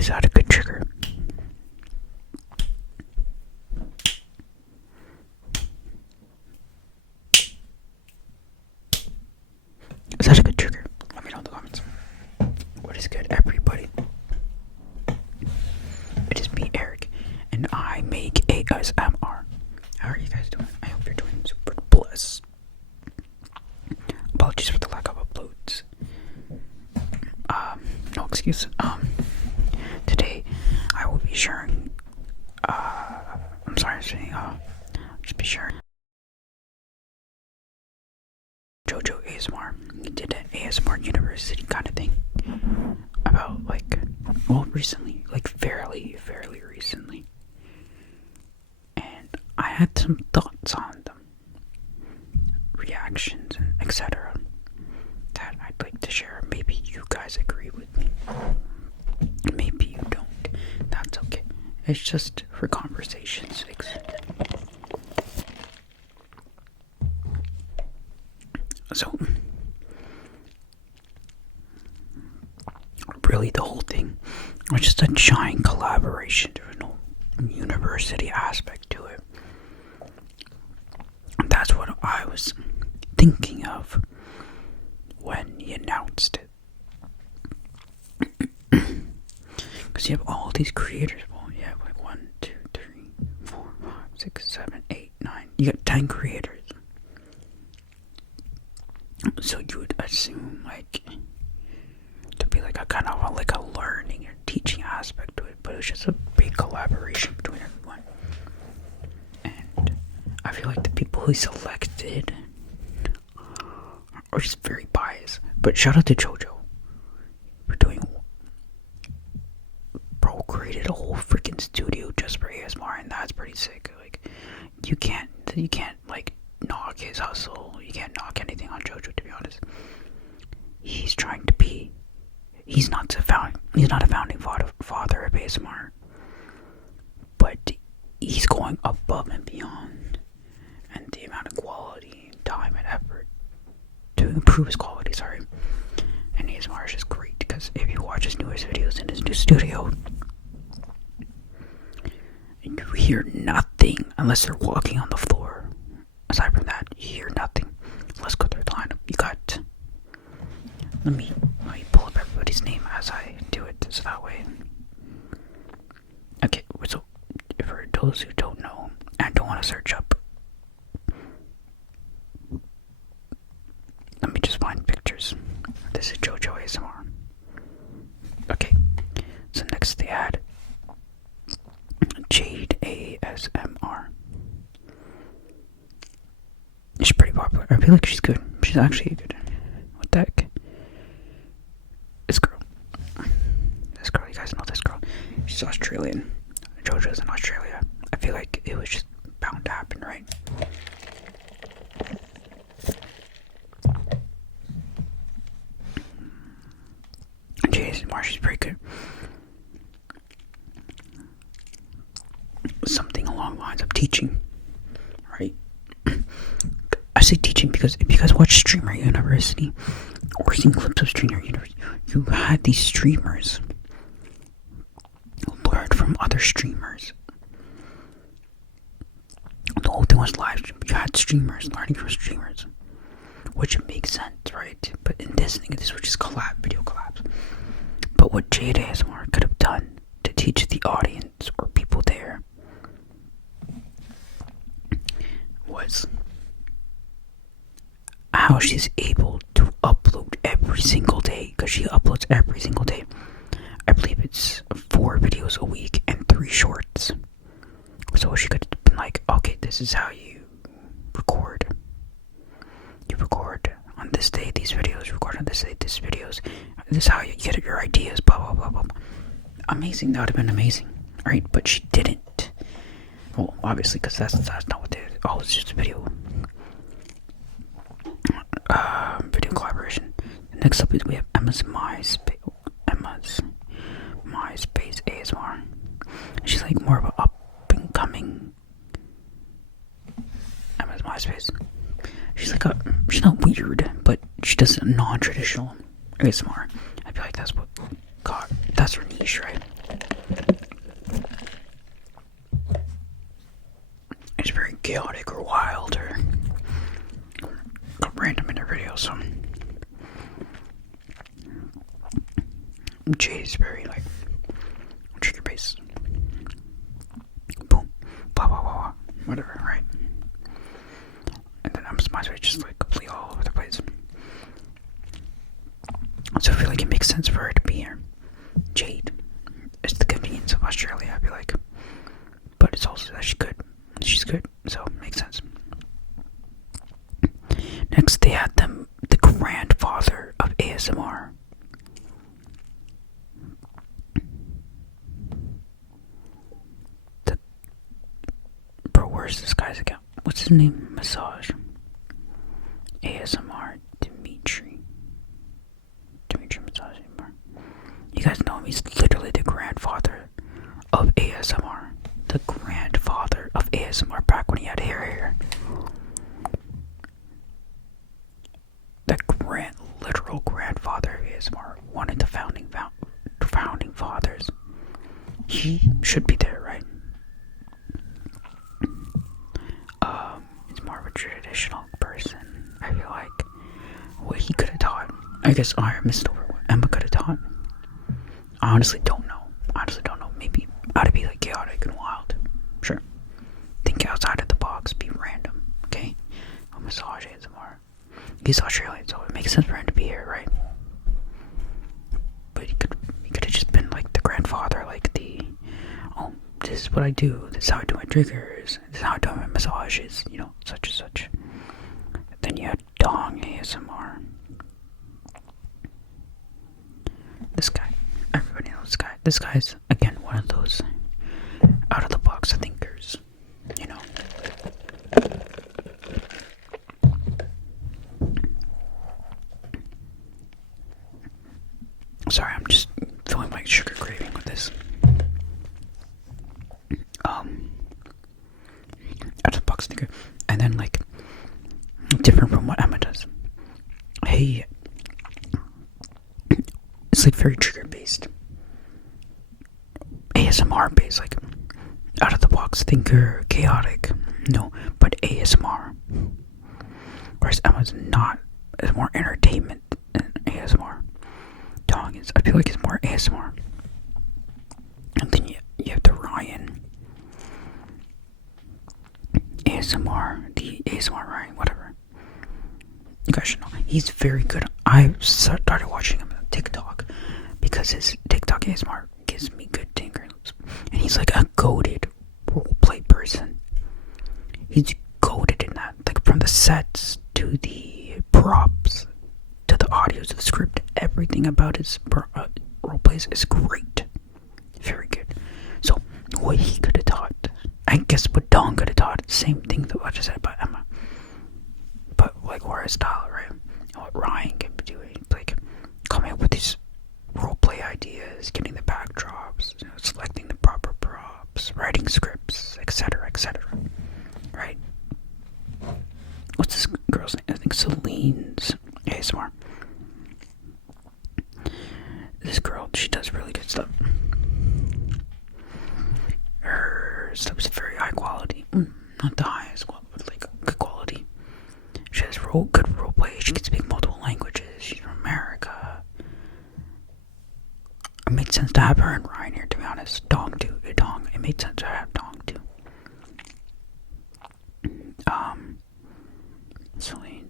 is that a good trigger? Is that a good trigger? Let me know in the comments. What is good, everybody? It is me, Eric, and I make ASMR. How are you guys doing? I hope you're doing super blessed. Apologies for the lack of uploads. No excuse. Today I will be sharing. I'm sorry, just be sharing. JoJo ASMR. He did an ASMR University kind of thing about recently, fairly recently, and I had some thoughts on them, reactions, and etc. that I'd like to share. Maybe you guys agree with me. Maybe you don't. That's okay. It's just for conversation's sake. So, really the whole thing was just a giant collaboration. There was no university aspect to it. And that's what I was thinking of when he announced it. Because you have all these creators. Well, you have 1, 2, 3, 4, 5, 6, 7, 8, 9. You got 10 creators. So you would assume to be a kind of a learning or teaching aspect to it, but it's just a big collaboration between everyone. And I feel like the people he selected are just very biased. But shout out to JoJo for doing. Bro created a whole freaking studio just for ASMR, and that's pretty sick. You can't knock his hustle. You can't knock anything on JoJo, to be honest. He's trying to be. He's not a founding father of ASMR, but he's going above and beyond, and the amount of quality, time, and effort to improve his quality. And ASMR is just great because if you watch his newest videos in his new studio, you hear nothing unless they're walking on the floor. Aside from that, you hear nothing. Let's go through the lineup. You got. Let me pull up everybody's name as I do it, so that way. Okay, so for those who don't know and don't want to search up, let me just find pictures. This is JoJo ASMR. Okay, so next they had Jade ASMR. She's pretty popular. I feel like she's good. She's actually good. What the heck? This girl, you guys know this girl. She's Australian. JoJo's in Australia. I feel like it was just bound to happen, right? ASMR, she's pretty good. Something along the lines of teaching, right? I say teaching because if you guys watch Streamer University or seen clips of Streamer University, you had these streamers who learned from other streamers. The whole thing was live stream. You had streamers learning from streamers, which makes sense, right? But in this thing, this was just video collabs. But what Jade ASMR could have done to teach the audience or people there was how she's able to upload every single day, because she uploads every single day. I believe it's 4 videos a week and 3 shorts. So she could have been like, okay, this is how you record. You record on this day these videos, record on this day these videos. This is how you get your ideas, blah, blah, blah, blah. Amazing, that would have been amazing, right? But she didn't. Well, obviously, because that's not what they did. Oh, it's just a video. Video collaboration. Next up is we have Emma's MySpace ASMR. She's more of an up and coming Emma's MySpace. She's she's not weird, but she does a non-traditional ASMR. I feel like that's her niche, right? chaotic or wild or random in their videos. So Jade is very like trigger based. Boom, blah blah blah, blah. Whatever, right? And then my switch just like completely all over the place. So I feel like it makes sense for her to be here. Jade. It's the convenience of Australia, I feel like. But it's also that she's good. She's good, so it makes sense. Next, they had the grandfather of ASMR. Bro, where's this guy's account? What's his name? Massage. ASMR Dimitri Massage. You guys know him. He's literally the grandfather of ASMR. The grandfather of ASMR back when he had hair. The literal grandfather of ASMR. One of the founding fathers. He should be there, right? It's more of a traditional person. I feel like what he could have taught. I guess I missed over what Emma could have taught. I honestly don't know. Maybe how to be like chaotic and wild. Sure. Think outside of the box. Be random. Okay? A massage ASMR. He's Australian, so it makes sense for him to be here, right? But he could have just been like the grandfather, like this is what I do. This is how I do my triggers. This is how I do my massages. You know, such and such. Then you had Dong ASMR. This guy. Everybody knows this guy. This guy's, again, one of those out-of-the-box thinkers. You know? Sorry, I'm just feeling like sugar craving with this. Out-of-the-box thinker. And then, like, different from what Emma does. Hey, it's like very trigger based, ASMR based, like out of the box thinker, chaotic, no, but ASMR. Whereas Emma's not, it's more entertainment than ASMR. Dong is, I feel like it's more ASMR. And then you have the Ryan ASMR, the ASMR Ryan, whatever. You guys should know. He's very good. I started watching him on TikTok because his TikTok ASMR gives me good tingles. And he's like a goated roleplay person. He's goated in that. Like from the sets to the props to the audio to the script. Everything about his roleplays is great. Very good. So, what he could have taught, I guess what Don could have taught, same thing that I just said about Emma. But like Warrior style, right? And what Ryan can be doing, like coming up with these roleplay ideas, getting the backdrops, selecting the proper props, writing scripts, etc., etc. Right? What's this girl's name? I think Celine's ASMR. This girl, she does really good stuff. Her stuff is very high quality. Not the highest quality, but like good quality. She has good role play. She can speak multiple languages. She's from America. It made sense to have her and Ryan here, to be honest. Dong too. Dong. It made sense to have Dong too. Celine,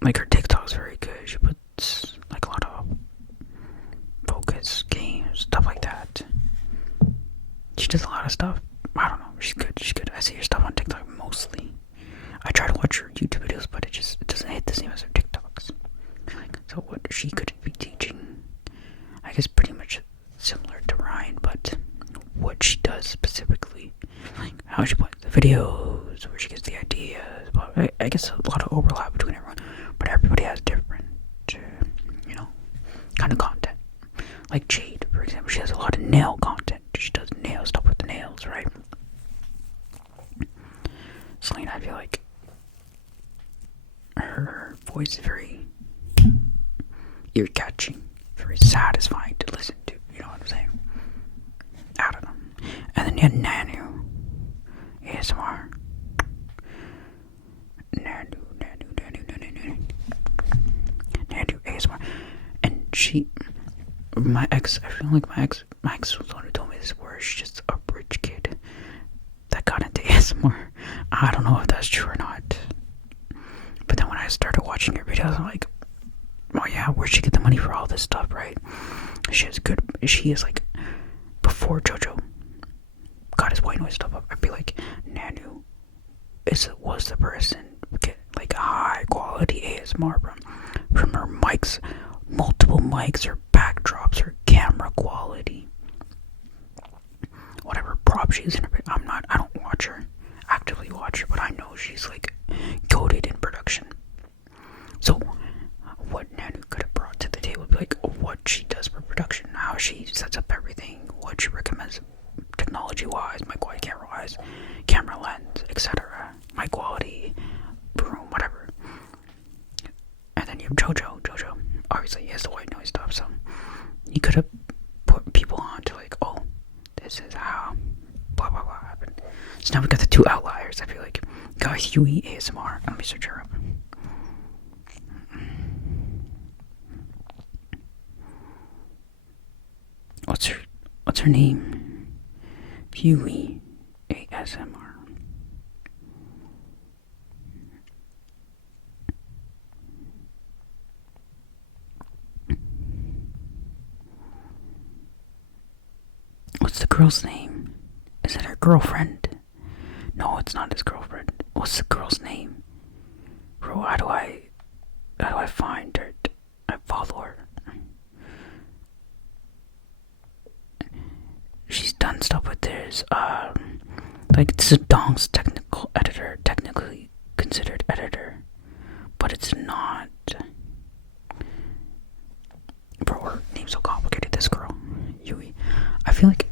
like her TikTok's very good. She puts like a lot of focus, games, stuff like that. She does a lot of stuff. I don't know. She's good. She's good. I see her stuff on TikTok mostly. I try to watch her YouTube videos, but it doesn't hit the same as her TikToks. So what she could be teaching, I guess pretty much similar to Ryan, but what she does specifically, like how she puts the videos, where she gets the ideas, I guess a lot of overlap between everyone, but everybody has different, kind of content. Like Jade, for example, she has a lot of nail content. She does nail stuff with the nails, right? Celine, I feel like her voice is very ear-catching, very satisfying to listen to, you know what I'm saying? I don't know. And then you had Nanu ASMR. she, my ex, I feel like my ex was the one who told me this, where she's just a rich kid that got into ASMR. I don't know if that's true or not. But then when I started watching her videos, I'm like, oh yeah, where'd she get the money for all this stuff, right? She is like, before JoJo got his white noise stuff up, I'd be like, Nanu was the person get like high quality ASMR from her mics, multiple mics or backdrops or camera quality, whatever prop she's in. I don't watch her, actively watch her, but I know she's like coded in production. So what Nanu could have brought to the table would be like what she does for production, how she sets up everything, what she recommends technology wise, mic quality, camera wise, camera lens, etc., mic quality, room, whatever. And then you have JoJo obviously he has the white noise stuff, so you could have put people on to like, oh, this is how blah blah blah happened. So now we got the two outliers. I feel like got Huey ASMR. Let me search her up. What's her name? Huey ASMR. What's the girl's name? Is it her girlfriend? No, it's not his girlfriend. What's the girl's name? Bro, how do I find her? I follow her. She's done stuff with this. Like this is Dong's technically considered editor, but it's not. Bro, her name's so complicated. This girl, Yui. I feel like,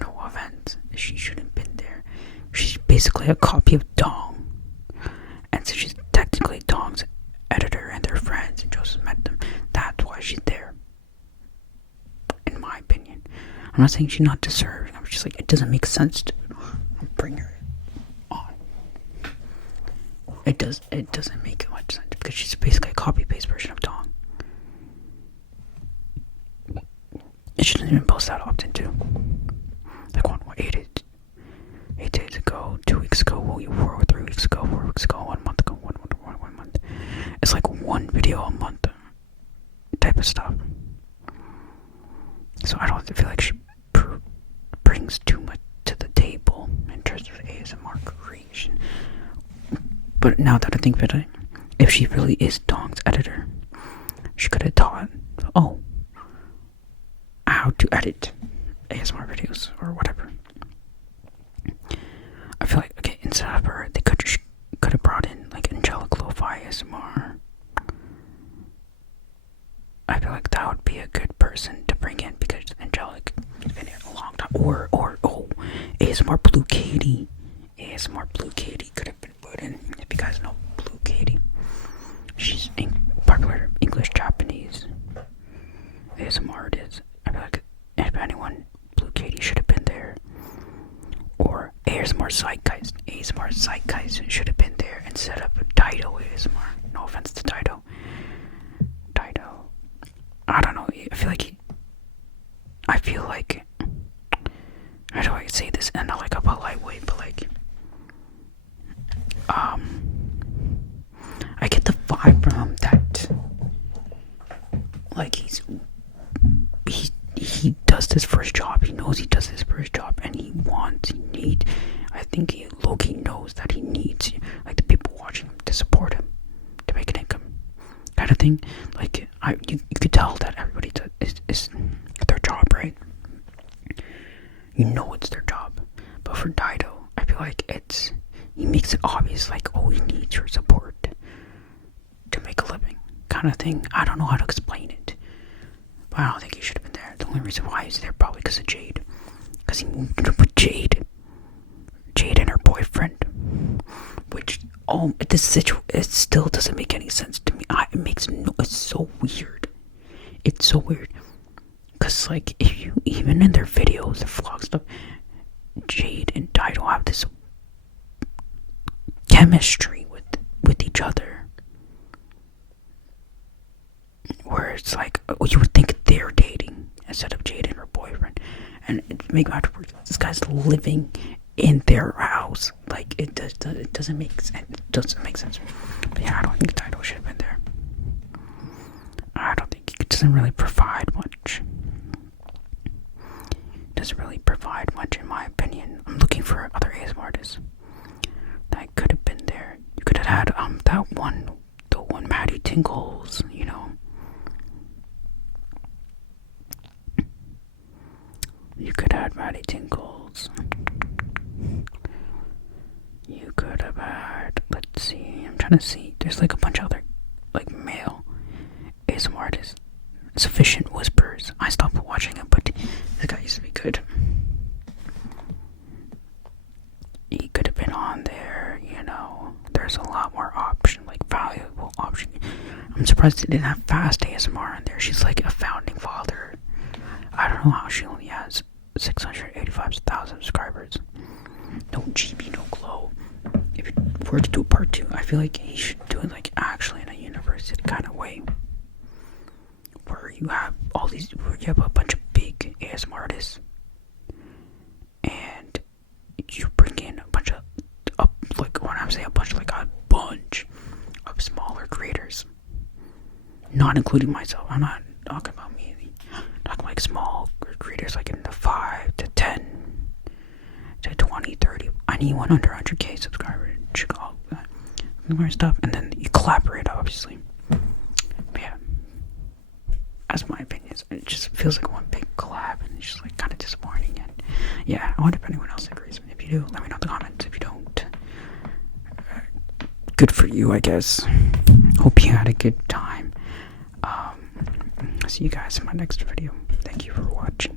no offense, she shouldn't have been there. She's basically a copy of Dong, and so she's technically Dong's editor, and they're friends, and Joseph met them. That's why she's there, in my opinion. I'm not saying she's not deserving. I'm just like, it doesn't make sense to bring her on. It doesn't make much sense because she's basically a copy-paste version of Dong. It shouldn't even post that often too. Like 8 days ago, 2 weeks ago, 3 weeks ago, 4 weeks ago, 1 month ago, 1 month. It's like one video a month type of stuff. So I don't feel like she brings too much to the table in terms of ASMR creation. But now that I think of it, if she really is Dong's editor, she could have taught, how to edit ASMR videos or whatever. I feel like, okay, instead of her, they could have brought in like angelic lo-fi ASMR. I feel like that would be a good person to bring in because Angelic has been here a long time. Or ASMR Blue Katie. ASMR Blue Katie could have been put in. If you guys know Blue Katie, she's popular English Japanese ASMR artist. I feel like if anyone, Blue Katie should have been there. Or ASMR Zeitgeist. ASMR Zeitgeist should have been there instead of Dido ASMR. No offense to Dido. I don't know. I feel like, how do I say this in like a polite way, but like, I get the vibe from him that, like, he does this for his job. He knows he does this for his job, and I think he low-key knows that he needs, like, the people watching him to support him, to make an income, kind of thing. Like, you could tell that everybody is their job, right? You know it's their job. But for Dido, I feel like he makes it obvious, like, oh, he needs your support to make a living, kind of thing. I don't know how to explain it, but I don't think he should have been there. The only reason why he's there probably because of Jade, because he moved in with Jade and her boyfriend, which it still doesn't make any sense to me. It's so weird. It's so weird. Because, like, if you, even in their videos, their vlog stuff, Jade and Dido have this chemistry with each other. Whereas it's like, you would think they're dating instead of dating her boyfriend. And it make matter worse, this guy's living in their house. Like, it doesn't make sense. It doesn't make sense. But yeah, I don't think the title should have been there. I don't think it doesn't really provide much. It doesn't really provide much, in my opinion. I'm looking for other ASMR artists that could have been there. You could have had the one Maddie Tingles, you know. You could have had Maddie Tingles. You could have had, let's see, I'm trying to see. There's like a bunch of other, like, male ASMR artists. Sufficient Whispers. I stopped watching him, but this guy used to be good. He could have been on there, you know. There's a lot more option, like valuable option. I'm surprised they didn't have Fast ASMR on there. She's like a founding father. I don't know how she only has 685,000 subscribers. No GB, no glow. If you were to do a part 2, I feel like he should do it like actually in a university kind of way, where you have where you have a bunch of big ASMR artists, and you bring in a bunch of, like, when I'm saying a bunch, like a bunch of smaller creators, not including myself. I'm not talking about me. I'm talking like small creators, like in the 5 to 10 to 20, 30, anyone under 100k subscribers should go more stuff, and then you collaborate, obviously. But yeah, that's my opinion. It just feels like one big collab, and it's just like kind of disappointing. And yeah, I wonder if anyone else agrees. If you do, let me know in the comments. If you don't, good for you, I guess. Hope you had a good time. See you guys in my next video. Thank you for watching.